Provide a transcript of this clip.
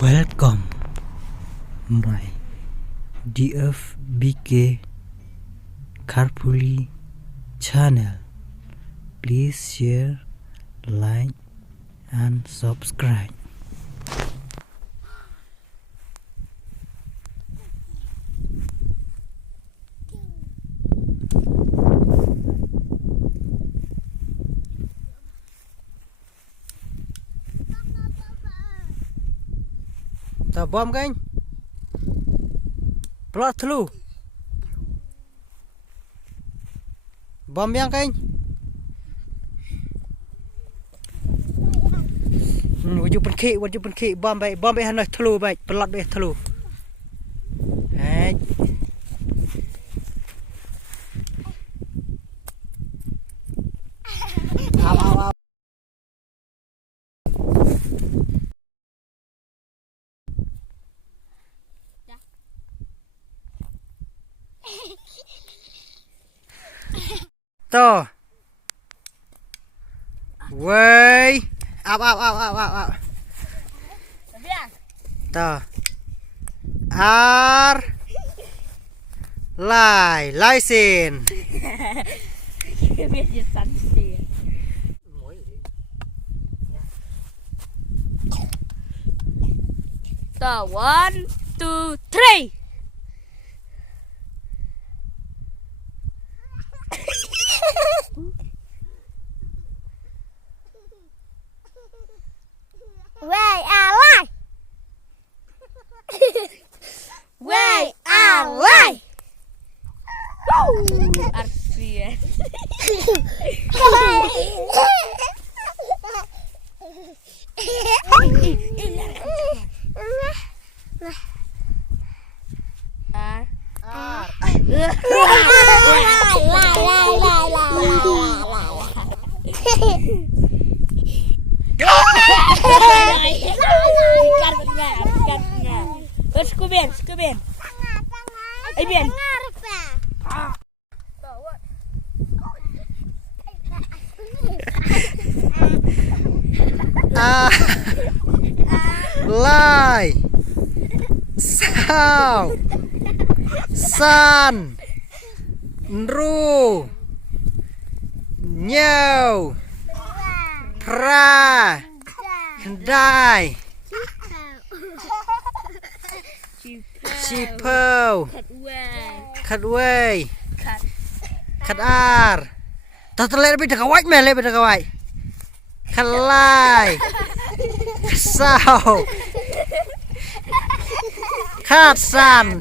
Welcome my DFBK Carefully channel. Please share, like, and subscribe. Tao bom kênh plot thlu bom yang kênh wajib penki bom bay hanoi thlu bay plot bay thlu hey ao to wey ao to ar lai xin So 1, 2, 3. Wij alai. Wij alai. Arsia. Skuben. Ay bien. lai sao san ru nhau pra đai chipau khát quê khát ar tao tao lên bây giờ quay mẹ lên bây giờ quay khát lai sao khát san